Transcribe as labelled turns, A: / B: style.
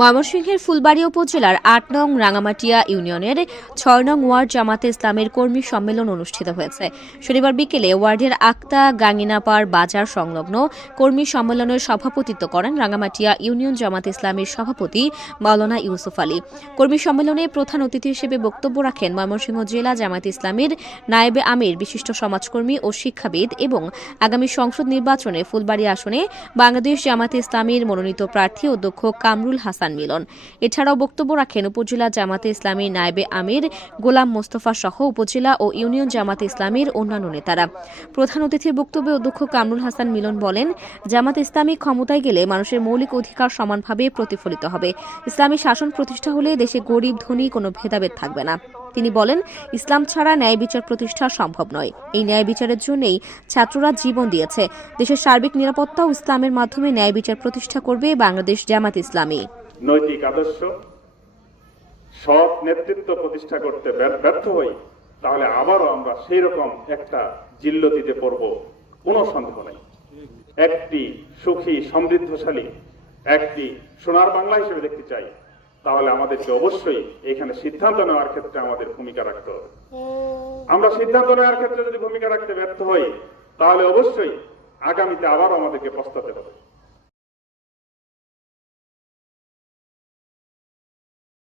A: ময়মনসিংহের ফুলবাড়ী উপজেলার আট নং রাঙামাটিয়া ইউনিয়নের ছয় নং ওয়ার্ড জামাতে ইসলামের কর্মী সম্মেলন অনুষ্ঠিত হয়েছে। শনিবার বিকেলে ওয়ার্ডের আক্তা গাঙ্গিনাপাড় বাজার সংলগ্ন কর্মী সম্মেলনের সভাপতিত্ব করেন রাঙামাটিয়া ইউনিয়ন জামাত ইসলামের সভাপতি মাওলানা ইউসুফ আলী। কর্মী সম্মেলনে প্রধান অতিথি হিসেবে বক্তব্য রাখেন ময়মনসিংহ জেলা জামাত ইসলামের নায়েবে আমির, বিশিষ্ট সমাজকর্মী ও শিক্ষাবিদ এবং আগামী সংসদ নির্বাচনে ফুলবাড়ি আসনে বাংলাদেশ জামাতে ইসলামের মনোনীত প্রার্থী অধ্যক্ষ কামরুল হাসান মিলন এছাড়াও বক্তব্য রাখেন উপজেলা জামাতে ইসলামীর নায়েবে আমির, গোলাম মোস্তফা সহ উপজেলা ও ইউনিয়ন জামাতে ইসলামীর অন্যান্য নেতারা। প্রধান অতিথির বক্তব্যে অধ্যক্ষ কামরুল হাসান মিলন বলেন, জামাত ইসলামী ক্ষমতায় গেলে মানুষের মৌলিক অধিকার সমানভাবে প্রতিফলিত হবে। ইসলামী শাসন প্রতিষ্ঠা হলে দেশে গরিব, ধনী কোনো ভেদাভেদ থাকবে না। তিনি বলেন, ইসলাম ছাড়া ন্যায় বিচার প্রতিষ্ঠা সম্ভব নয়। এই ন্যায় বিচারের জন্যই ছাত্ররা জীবন দিয়েছে। দেশের সার্বিক নিরাপত্তা ও ইসলামের মাধ্যমে ন্যায় বিচার প্রতিষ্ঠা করবে বাংলাদেশ জামাত ইসলামী।
B: নৈতিক আদর্শ, সৎ নেতৃত্ব প্রতিষ্ঠা করতে ব্যর্থ হই, তাহলে আবারও আমরা সেই রকম একটা জিল্লতিতে পড়ব, কোনো সন্দেহ নেই। একটি সুখী, সমৃদ্ধশালী, একটি সোনার বাংলা হিসেবে দেখতে চাই, তাহলে আমাদেরকে অবশ্যই এখানে সিদ্ধান্ত নেওয়ার ক্ষেত্রে আমাদের ভূমিকা রাখতে হবে। আমরা সিদ্ধান্ত নেওয়ার ক্ষেত্রে যদি ভূমিকা রাখতে ব্যর্থ হই, তাহলে অবশ্যই আগামীতে আবারও আমাদেরকে পস্তাতে হবে।